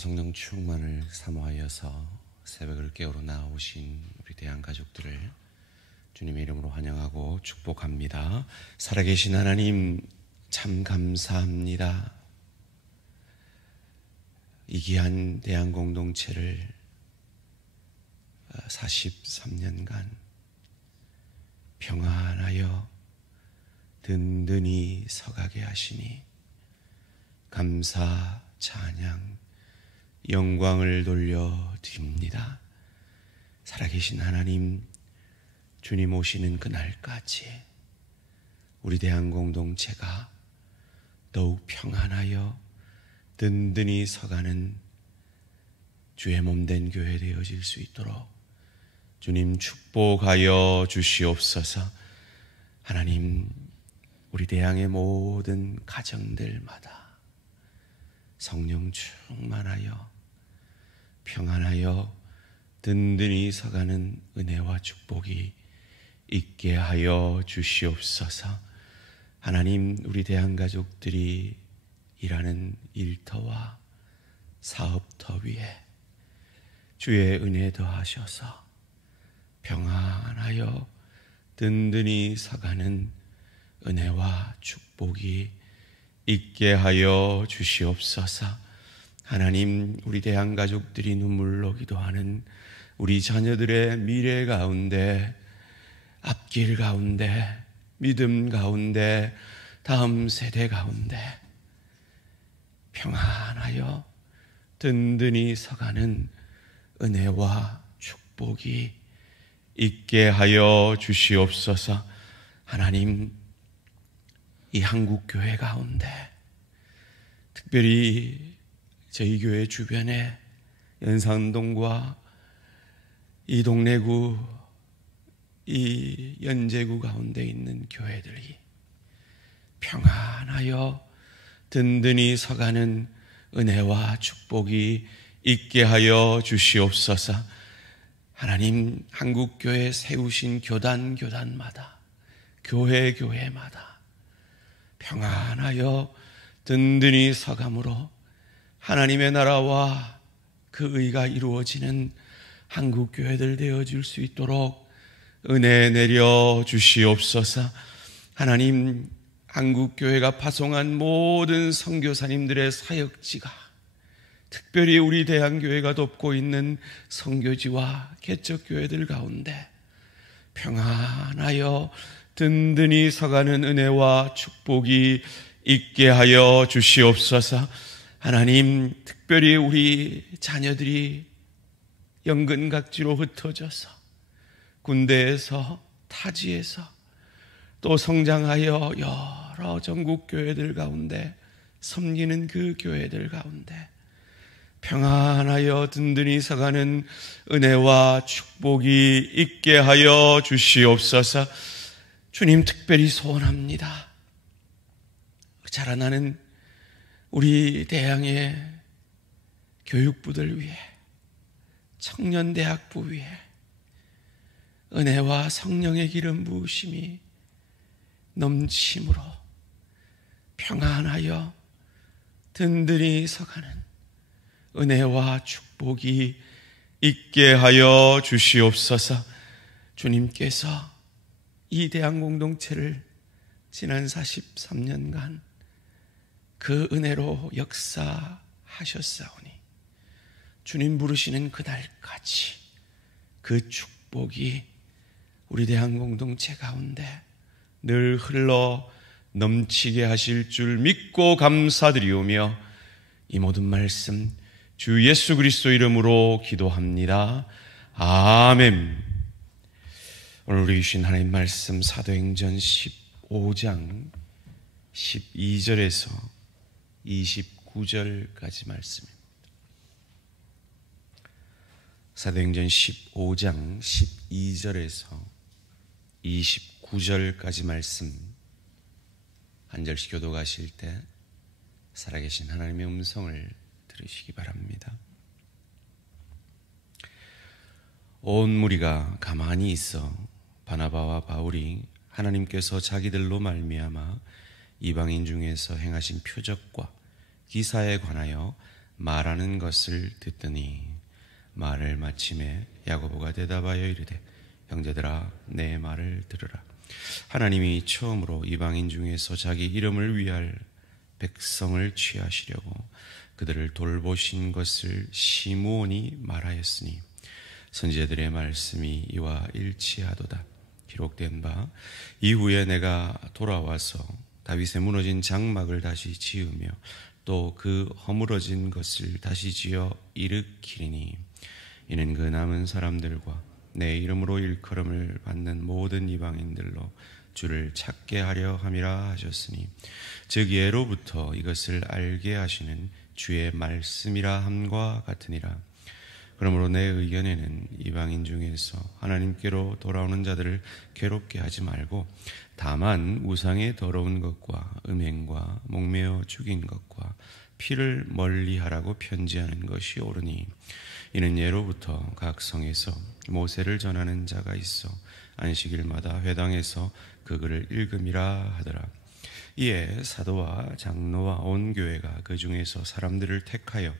성령 충만을 사모하여서 새벽을 깨우러 나오신 우리 대한 가족들을 주님의 이름으로 환영하고 축복합니다. 살아계신 하나님 참 감사합니다. 이 귀한 대한 공동체를 43년간 평안하여 든든히 서가게 하시니 감사 찬양 영광을 돌려드립니다. 살아계신 하나님, 주님 오시는 그날까지 우리 대한공동체가 더욱 평안하여 든든히 서가는 주의 몸된 교회 되어질 수 있도록 주님 축복하여 주시옵소서. 하나님, 우리 대항의 모든 가정들마다 성령 충만하여 평안하여 든든히 서가는 은혜와 축복이 있게 하여 주시옵소서. 하나님, 우리 대한가족들이 일하는 일터와 사업터 위에 주의 은혜 더하셔서 평안하여 든든히 서가는 은혜와 축복이 있게 하여 주시옵소서. 하나님, 우리 대한가족들이 눈물로 기도하는 우리 자녀들의 미래 가운데, 앞길 가운데, 믿음 가운데, 다음 세대 가운데 평안하여 든든히 서가는 은혜와 축복이 있게 하여 주시옵소서. 하나님, 이 한국교회 가운데 특별히 저희 교회 주변에 연산동과 이 동래구, 이 연제구 가운데 있는 교회들이 평안하여 든든히 서가는 은혜와 축복이 있게 하여 주시옵소서. 하나님, 한국교회 세우신 교단마다, 교회마다 평안하여 든든히 서감으로 하나님의 나라와 그 의가 이루어지는 한국교회들 되어줄 수 있도록 은혜 내려 주시옵소서. 하나님, 한국교회가 파송한 모든 선교사님들의 사역지가 특별히 우리 대한교회가 돕고 있는 선교지와 개척교회들 가운데 평안하여 든든히 서가는 은혜와 축복이 있게 하여 주시옵소서. 하나님, 특별히 우리 자녀들이 연근각지로 흩어져서 군대에서 타지에서 또 성장하여 여러 전국 교회들 가운데 섬기는 그 교회들 가운데 평안하여 든든히 서가는 은혜와 축복이 있게 하여 주시옵소서. 주님, 특별히 소원합니다. 자라나는 우리 대항의 교육부들 위해, 청년대학부 위해 은혜와 성령의 기름 부으심이 넘침으로 평안하여 든든히 서가는 은혜와 축복이 있게 하여 주시옵소서. 주님께서 이 대한공동체를 지난 43년간 그 은혜로 역사하셨사오니 주님 부르시는 그날까지 그 축복이 우리 대한공동체 가운데 늘 흘러 넘치게 하실 줄 믿고 감사드리오며 이 모든 말씀 주 예수 그리스도 이름으로 기도합니다. 아멘. 오늘 우리 주신 하나님 말씀 사도행전 15장 12절에서 29절까지 말씀입니다. 사도행전 15장 12절에서 29절까지 말씀 한 절씩 교독하실 때 살아계신 하나님의 음성을 들으시기 바랍니다. 온 무리가 가만히 있어 바나바와 바울이 하나님께서 자기들로 말미암아 이방인 중에서 행하신 표적과 기사에 관하여 말하는 것을 듣더니 말을 마침에 야고보가 대답하여 이르되 형제들아 내 말을 들으라. 하나님이 처음으로 이방인 중에서 자기 이름을 위할 백성을 취하시려고 그들을 돌보신 것을 시므온이 말하였으니 선지자들의 말씀이 이와 일치하도다. 기록된 바 이후에 내가 돌아와서 다윗의 무너진 장막을 다시 지으며 또 그 허물어진 것을 다시 지어 일으키리니 이는 그 남은 사람들과 내 이름으로 일컬음을 받는 모든 이방인들로 주를 찾게 하려 함이라 하셨으니 즉 예로부터 이것을 알게 하시는 주의 말씀이라 함과 같으니라. 그러므로 내 의견에는 이방인 중에서 하나님께로 돌아오는 자들을 괴롭게 하지 말고 다만 우상의 더러운 것과 음행과 목매어 죽인 것과 피를 멀리하라고 편지하는 것이 옳으니 이는 예로부터 각 성에서 모세를 전하는 자가 있어 안식일마다 회당에서 그 글을 읽음이라 하더라. 이에 사도와 장로와 온 교회가 그 중에서 사람들을 택하여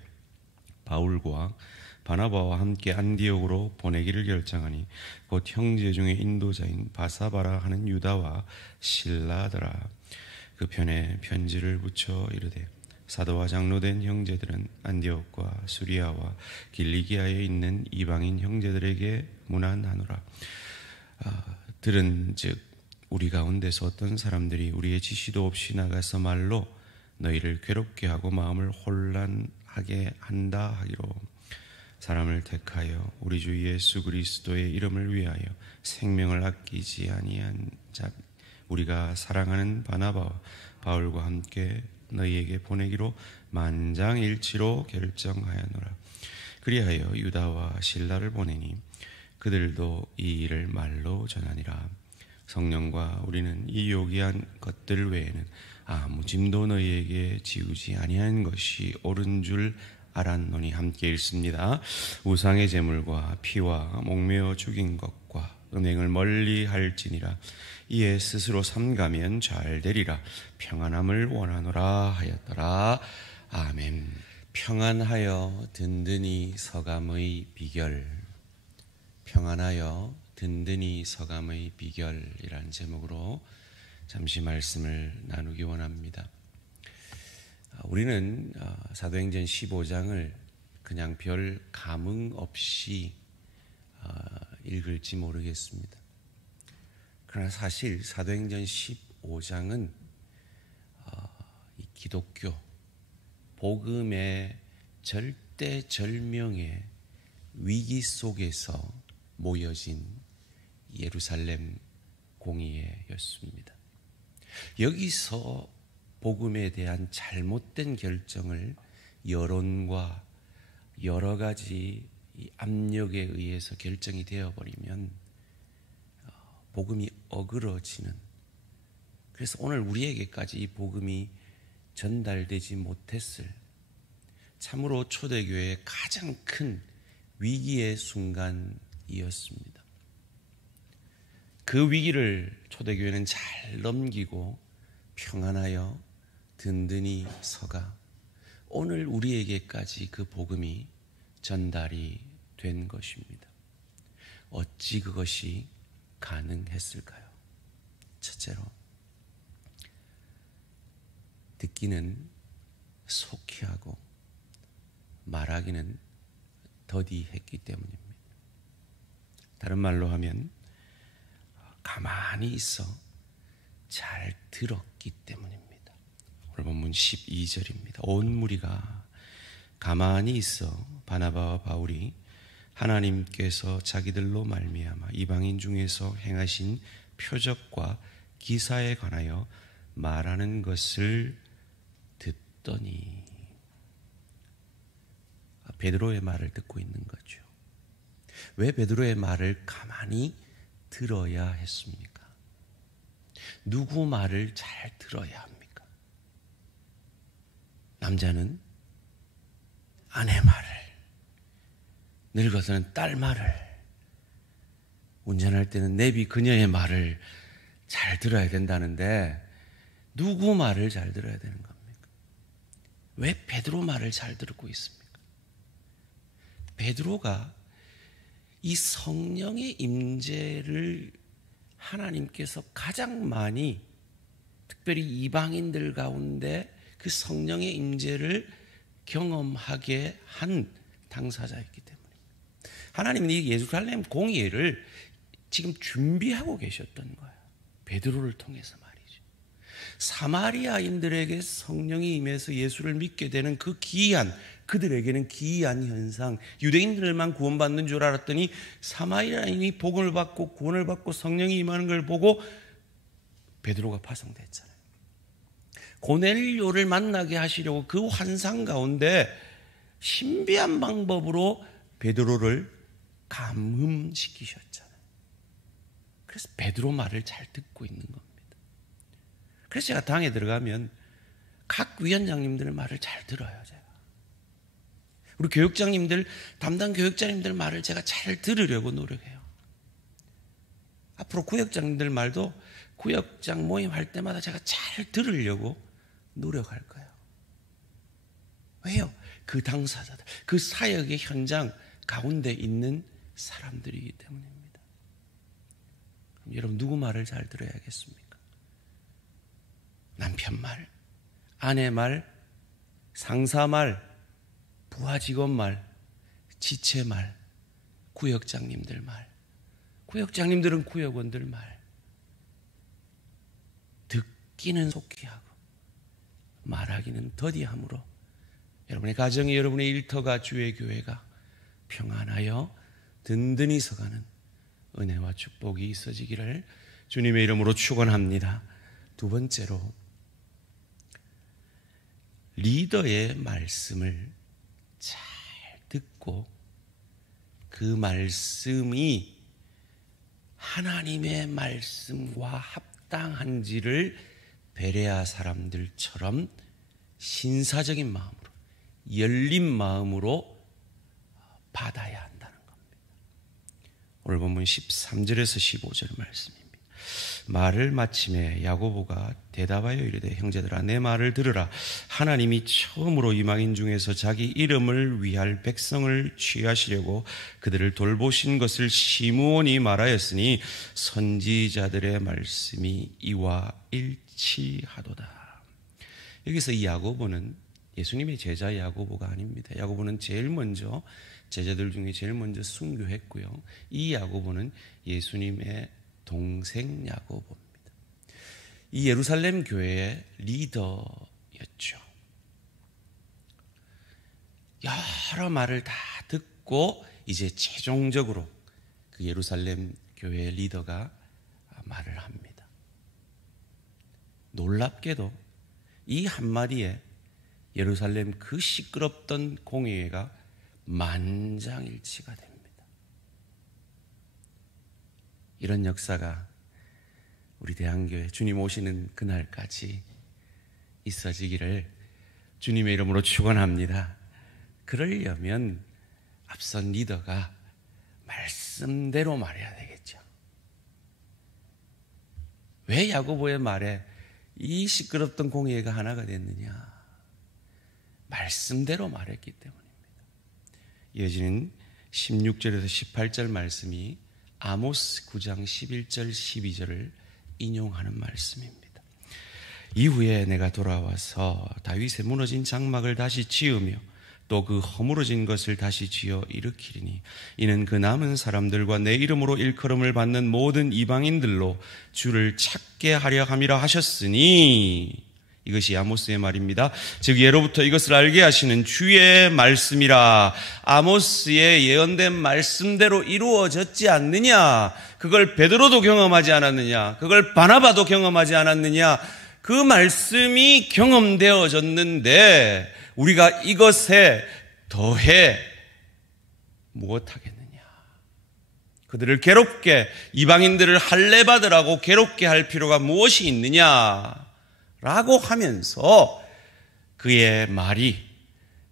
바울과 바나바와 함께 안디옥으로 보내기를 결정하니 곧 형제 중에 인도자인 바사바라 하는 유다와 실라더라. 그 편에 편지를 붙여 이르되 사도와 장로된 형제들은 안디옥과 수리아와 길리기아에 있는 이방인 형제들에게 문안하노라. 들은즉 우리 가운데서 어떤 사람들이 우리의 지시도 없이 나가서 말로 너희를 괴롭게 하고 마음을 혼란하게 한다 하기로 사람을 택하여 우리 주 예수 그리스도의 이름을 위하여 생명을 아끼지 아니한 자 우리가 사랑하는 바나바와 바울과 함께 너희에게 보내기로 만장일치로 결정하였노라. 그리하여 유다와 실라를 보내니 그들도 이 일을 말로 전하니라. 성령과 우리는 이 요기한 것들 외에는 아무 짐도 너희에게 지우지 아니한 것이 옳은 줄 알았노니. 함께 읽습니다. 우상의 제물과 피와 목매어 죽인 것과 음행을 멀리 할지니라. 이에 스스로 삼가면 잘 되리라. 평안함을 원하노라 하였더라. 아멘. 평안하여 든든히 서감의 비결. 평안하여 든든히 서감의 비결이라는 제목으로 잠시 말씀을 나누기 원합니다. 우리는 사도행전 15장을 그냥 별 감흥 없이 읽을지 모르겠습니다. 그러나 사실 사도행전 15장은 이 기독교 복음의 절대절명의 위기 속에서 모여진 예루살렘 공의회였습니다. 여기서 복음에 대한 잘못된 결정을 여론과 여러 가지 압력에 의해서 결정이 되어버리면 복음이 어그러지는, 그래서 오늘 우리에게까지 이 복음이 전달되지 못했을 참으로 초대교회의 가장 큰 위기의 순간이었습니다. 그 위기를 초대교회는 잘 넘기고 평안하여 든든히 서가 오늘 우리에게까지 그 복음이 전달이 된 것입니다. 어찌 그것이 가능했을까요? 첫째로 듣기는 속히 하고 말하기는 더디했기 때문입니다. 다른 말로 하면 가만히 있어 잘 들었기 때문입니다. 오늘 본문 12절입니다. 온 무리가 가만히 있어 바나바와 바울이 하나님께서 자기들로 말미암아 이방인 중에서 행하신 표적과 기사에 관하여 말하는 것을 듣더니, 베드로의 말을 듣고 있는 거죠. 왜 베드로의 말을 가만히 들어야 했습니까? 누구 말을 잘 들어야 합니까? 남자는 아내 말을, 늙어서는 딸 말을, 운전할 때는 내비 그녀의 말을 잘 들어야 된다는데 누구 말을 잘 들어야 되는 겁니까? 왜 베드로 말을 잘 듣고 있습니까? 베드로가 이 성령의 임재를 하나님께서 가장 많이, 특별히 이방인들 가운데 그 성령의 임재를 경험하게 한 당사자였기 때문입니다. 하나님은 이 예루살렘 공의회를 지금 준비하고 계셨던 거예요. 베드로를 통해서 말이죠. 사마리아인들에게 성령이 임해서 예수를 믿게 되는 그 기이한, 그들에게는 기이한 현상, 유대인들만 구원받는 줄 알았더니 사마리아인이 복음을 받고 구원을 받고 성령이 임하는 걸 보고 베드로가 파송됐잖아요. 고넬료를 만나게 하시려고 그 환상 가운데 신비한 방법으로 베드로를 감금시키셨잖아요. 그래서 베드로 말을 잘 듣고 있는 겁니다. 그래서 제가 당에 들어가면 각 위원장님들 말을 잘 들어요. 제가 우리 교육장님들, 담당 교육장님들 말을 제가 잘 들으려고 노력해요. 앞으로 구역장님들 말도 구역장 모임할 때마다 제가 잘 들으려고 노력할 거예요. 왜요? 그 당사자들, 그 사역의 현장 가운데 있는 사람들이기 때문입니다. 그럼 여러분 누구 말을 잘 들어야겠습니까? 남편 말, 아내 말, 상사 말, 부하 직원 말, 지체 말, 구역장님들 말, 구역장님들은 구역원들 말. 듣기는 속히 하고 말하기는 더디함으로 여러분의 가정이, 여러분의 일터가, 주의 교회가 평안하여 든든히 서가는 은혜와 축복이 있어지기를 주님의 이름으로 축원합니다. 두 번째로, 리더의 말씀을 잘 듣고 그 말씀이 하나님의 말씀과 합당한지를 베레아 사람들처럼 신사적인 마음으로, 열린 마음으로 받아야 한다는 겁니다. 오늘 본문 13절에서 15절 말씀입니다. 말을 마침에 야고보가 대답하여 이르되 형제들아 내 말을 들으라. 하나님이 처음으로 이방인 중에서 자기 이름을 위할 백성을 취하시려고 그들을 돌보신 것을 시므온이 말하였으니 선지자들의 말씀이 이와 일치하도다. 여기서 이 야고보는 예수님의 제자 야고보가 아닙니다. 야고보는 제일 먼저, 제자들 중에 제일 먼저 순교했고요. 이 야고보는 예수님의 동생 야고보입니다. 이 예루살렘 교회의 리더였죠. 여러 말을 다 듣고 이제 최종적으로 그 예루살렘 교회의 리더가 말을 합니다. 놀랍게도 이 한마디에 예루살렘 그 시끄럽던 공회가 만장일치가 됩니다. 이런 역사가 우리 대한교회 주님 오시는 그날까지 있어지기를 주님의 이름으로 축원합니다. 그러려면 앞선 리더가 말씀대로 말해야 되겠죠. 왜 야고보의 말에 이 시끄럽던 공회가 하나가 됐느냐? 말씀대로 말했기 때문입니다. 이어지는 16절에서 18절 말씀이 아모스 9장 11절 12절을 인용하는 말씀입니다. 이후에 내가 돌아와서 다윗의 무너진 장막을 다시 지으며 또 그 허물어진 것을 다시 지어 일으키리니 이는 그 남은 사람들과 내 이름으로 일컬음을 받는 모든 이방인들로 주를 찾게 하려 함이라 하셨으니, 이것이 아모스의 말입니다. 즉 예로부터 이것을 알게 하시는 주의 말씀이라. 아모스의 예언된 말씀대로 이루어졌지 않느냐? 그걸 베드로도 경험하지 않았느냐? 그걸 바나바도 경험하지 않았느냐? 그 말씀이 경험되어졌는데 우리가 이것에 더해 무엇하겠느냐? 그들을 괴롭게, 이방인들을 할례받으라고 괴롭게 할 필요가 무엇이 있느냐? 라고 하면서 그의 말이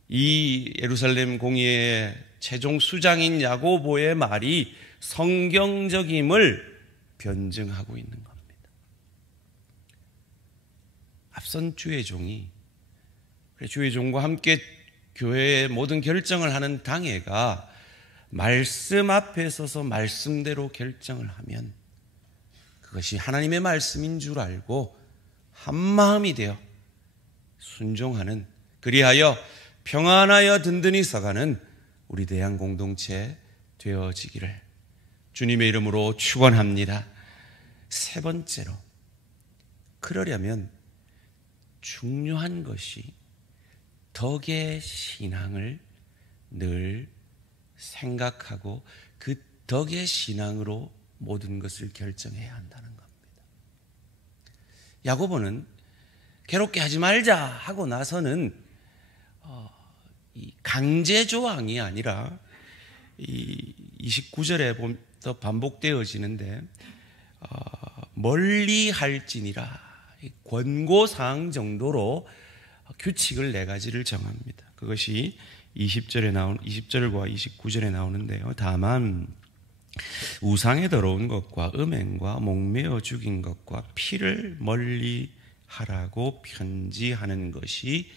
이 예루살렘 공의회의 최종 수장인 야고보의 말이 성경적임을 변증하고 있는 겁니다. 앞선 주의 종이 주의 종과 함께 교회의 모든 결정을 하는 당회가 말씀 앞에 서서 말씀대로 결정을 하면 그것이 하나님의 말씀인 줄 알고 한마음이 되어 순종하는, 그리하여 평안하여 든든히 서가는 우리 대한 공동체 되어지기를 주님의 이름으로 축원합니다. 세 번째로, 그러려면 중요한 것이 덕의 신앙을 늘 생각하고 그 덕의 신앙으로 모든 것을 결정해야 한다는 겁니다. 야고보는 괴롭게 하지 말자 하고 나서는 이 강제 조항이 아니라 이 29절에 더 반복되어지는데 멀리 할지니라 권고사항 정도로 규칙을 4가지를 정합니다. 그것이 20절과 29절에 나오는데요. 다만 우상에 더러운 것과 음행과 목매어 죽인 것과 피를 멀리 하라고 편지하는 것이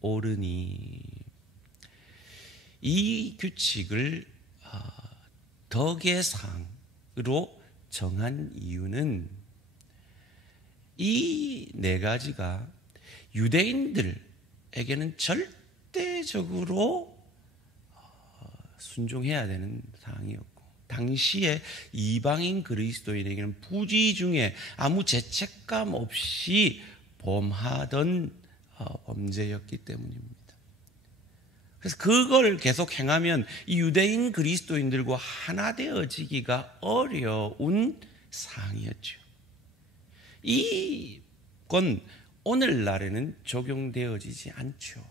옳으니, 이 규칙을 덕의 상으로 정한 이유는 이 4가지가 유대인들에게는 절대적으로 순종해야 되는 사항이었고, 당시에 이방인 그리스도인에게는 부지 중에 아무 죄책감 없이 범하던 범죄였기 때문입니다. 그래서 그걸 계속 행하면 이 유대인 그리스도인들과 하나 되어지기가 어려운 사항이었죠. 이건 오늘날에는 적용되어지지 않죠.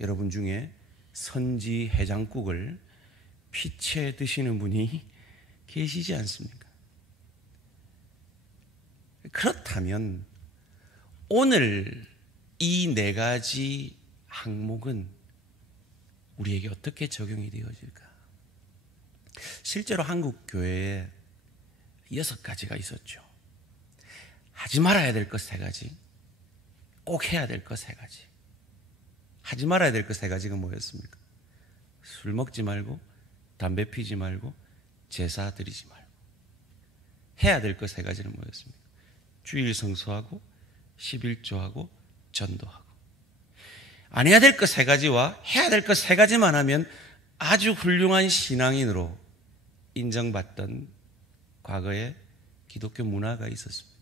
여러분 중에 선지 해장국을 피채 드시는 분이 계시지 않습니까? 그렇다면 오늘 이 4가지 항목은 우리에게 어떻게 적용이 되어질까? 실제로 한국 교회에 6가지가 있었죠. 하지 말아야 될 것 3가지, 꼭 해야 될 것 3가지. 하지 말아야 될 것 3가지가 뭐였습니까? 술 먹지 말고, 담배 피지 말고, 제사 드리지 말고. 해야 될 것 3가지는 뭐였습니까? 주일 성수하고, 11조하고, 전도하고. 안 해야 될 것 3가지와 해야 될 것 3가지만 하면 아주 훌륭한 신앙인으로 인정받던 과거에 기독교 문화가 있었습니다.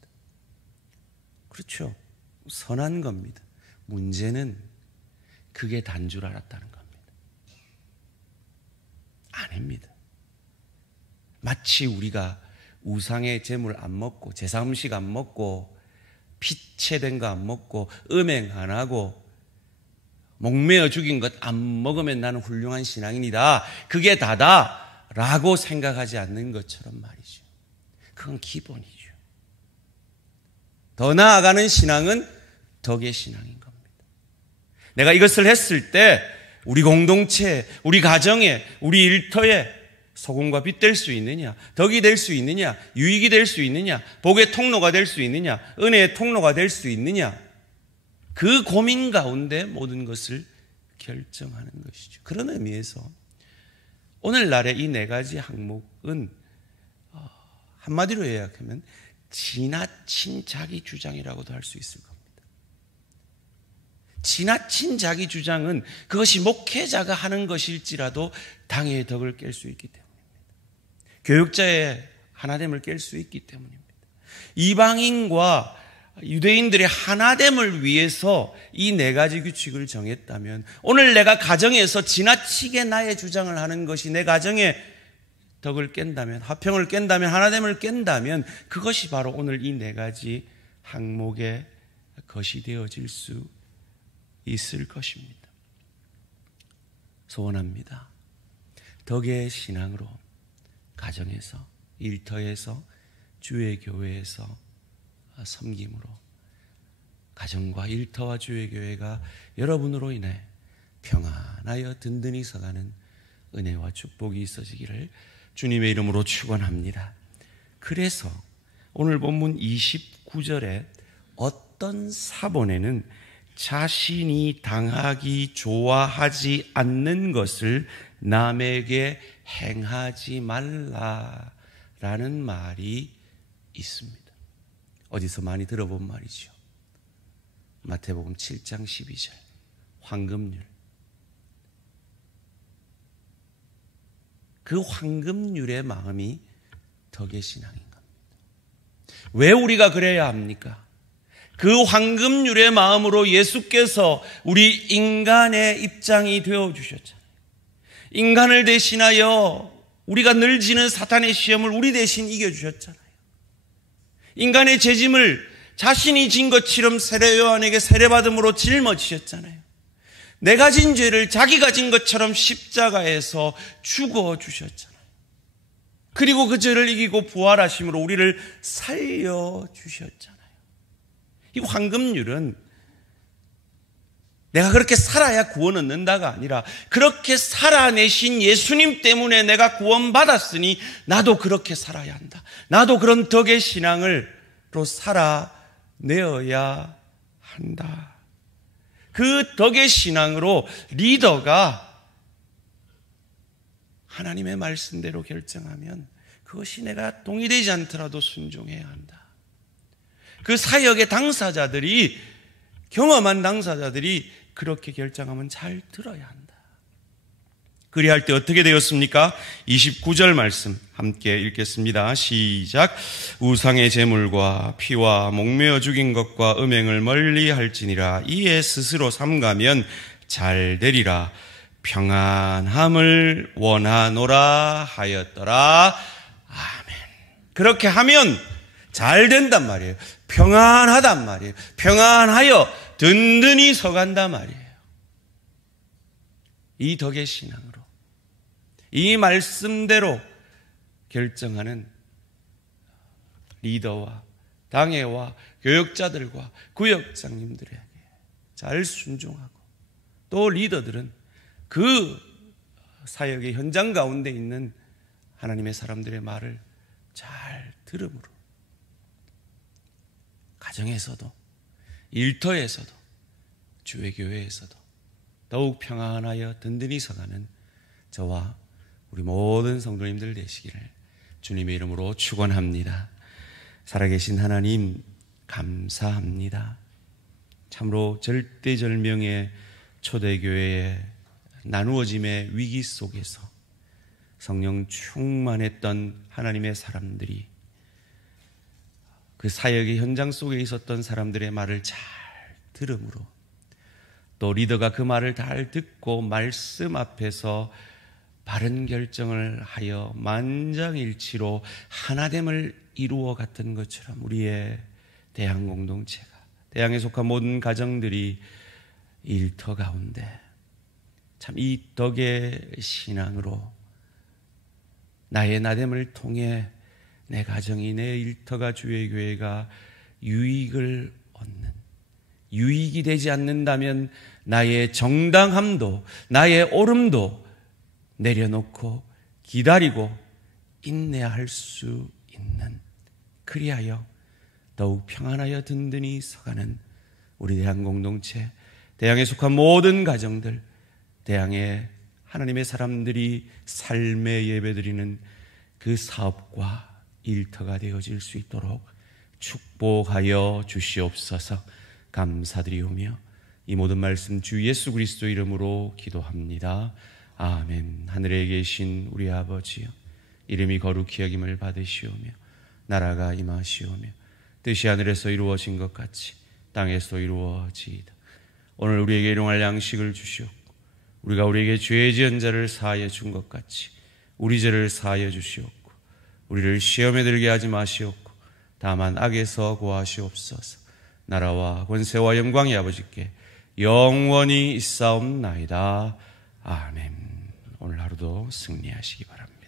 그렇죠. 선한 겁니다. 문제는 그게 단 줄 알았다는 겁니다. 아닙니다. 마치 우리가 우상의 제물 안 먹고, 제사 음식 안 먹고, 피채된 거 안 먹고, 음행 안 하고, 목매어 죽인 것 안 먹으면 나는 훌륭한 신앙인이다, 그게 다다 라고 생각하지 않는 것처럼 말이죠. 그건 기본이죠. 더 나아가는 신앙은 덕의 신앙인 겁니다. 내가 이것을 했을 때 우리 공동체, 우리 가정에, 우리 일터에 소금과 빛 될 수 있느냐, 덕이 될 수 있느냐, 유익이 될 수 있느냐, 복의 통로가 될 수 있느냐, 은혜의 통로가 될 수 있느냐, 그 고민 가운데 모든 것을 결정하는 것이죠. 그런 의미에서 오늘날의 이 4가지 항목은 한마디로 요약하면 지나친 자기 주장이라고도 할 수 있을 겁니다. 지나친 자기 주장은 그것이 목회자가 하는 것일지라도 당의 덕을 깰 수 있기 때문입니다. 교육자의 하나됨을 깰 수 있기 때문입니다. 이방인과 유대인들의 하나됨을 위해서 이 4가지 규칙을 정했다면, 오늘 내가 가정에서 지나치게 나의 주장을 하는 것이 내 가정의 덕을 깬다면, 화평을 깬다면, 하나됨을 깬다면 그것이 바로 오늘 이 4가지 항목의 것이 되어질 수 있을 것입니다. 소원합니다. 덕의 신앙으로 가정에서, 일터에서, 주의 교회에서 섬김으로 가정과 일터와 주의 교회가 여러분으로 인해 평안하여 든든히 서가는 은혜와 축복이 있어지기를 주님의 이름으로 축원합니다. 그래서 오늘 본문 29절에 어떤 사본에는 자신이 당하기 좋아하지 않는 것을 남에게 행하지 말라라는 말이 있습니다. 어디서 많이 들어본 말이죠. 마태복음 7장 12절 황금률. 그 황금률의 마음이 덕의 신앙인 겁니다. 왜 우리가 그래야 합니까? 그 황금률의 마음으로 예수께서 우리 인간의 입장이 되어주셨잖아요. 인간을 대신하여 우리가 늘 지는 사탄의 시험을 우리 대신 이겨주셨잖아요. 인간의 죄짐을 자신이 진 것처럼 세례요한에게 세례받음으로 짊어지셨잖아요. 내가 진 죄를 자기가 진 것처럼 십자가에서 죽어주셨잖아요. 그리고 그 죄를 이기고 부활하심으로 우리를 살려주셨잖아요. 이 황금률은 내가 그렇게 살아야 구원 얻는다가 아니라 그렇게 살아내신 예수님 때문에 내가 구원받았으니 나도 그렇게 살아야 한다. 나도 그런 덕의 신앙으로 살아내어야 한다. 그 덕의 신앙으로 리더가 하나님의 말씀대로 결정하면 그것이 내가 동의되지 않더라도 순종해야 한다. 그 사역의 당사자들이, 경험한 당사자들이 그렇게 결정하면 잘 들어야 한다. 그리할 때 어떻게 되었습니까? 29절 말씀 함께 읽겠습니다. 시작. 우상의 제물과 피와 목매어 죽인 것과 음행을 멀리 할지니라. 이에 스스로 삼가면 잘 되리라. 평안함을 원하노라 하였더라. 아멘. 그렇게 하면 잘 된단 말이에요. 평안하단 말이에요. 평안하여 든든히 서간단 말이에요. 이 덕의 신앙으로, 이 말씀대로 결정하는 리더와 당회와 교역자들과 구역장님들에게 잘 순종하고, 또 리더들은 그 사역의 현장 가운데 있는 하나님의 사람들의 말을 잘 들음으로 가정에서도 일터에서도 주의 교회에서도 더욱 평안하여 든든히 서가는 저와 우리 모든 성도님들 되시기를 주님의 이름으로 축원합니다. 살아계신 하나님 감사합니다. 참으로 절대절명의 초대교회의 나누어짐의 위기 속에서 성령 충만했던 하나님의 사람들이, 그 사역의 현장 속에 있었던 사람들의 말을 잘 들음으로, 또 리더가 그 말을 잘 듣고 말씀 앞에서 바른 결정을 하여 만장일치로 하나됨을 이루어 갔던 것처럼 우리의 대항 공동체가, 대항에 속한 모든 가정들이 일터 가운데 참 이 덕의 신앙으로 나의 나됨을 통해 내 가정이, 내 일터가, 주의 교회가 유익을 얻는, 유익이 되지 않는다면 나의 정당함도, 나의 옳음도 내려놓고 기다리고 인내할 수 있는, 그리하여 더욱 평안하여 든든히 서가는 우리 대항 공동체, 대항에 속한 모든 가정들, 대항에 하나님의 사람들이 삶의 예배드리는 그 사업과 일터가 되어질 수 있도록 축복하여 주시옵소서. 감사드리오며 이 모든 말씀 주 예수 그리스도 이름으로 기도합니다. 아멘. 하늘에 계신 우리 아버지여, 이름이 거룩히 여김을 받으시오며 나라가 임하시오며 뜻이 하늘에서 이루어진 것 같이 땅에서 이루어지이다. 오늘 우리에게 일용할 양식을 주시옵고, 우리가 우리에게 죄 지은 자를 사하여 준 것 같이 우리 죄를 사하여 주시옵고, 우리를 시험에 들게 하지 마시옵고 다만 악에서 구하시옵소서. 나라와 권세와 영광이 아버지께 영원히 있사옵나이다. 아멘. 오늘 하루도 승리하시기 바랍니다.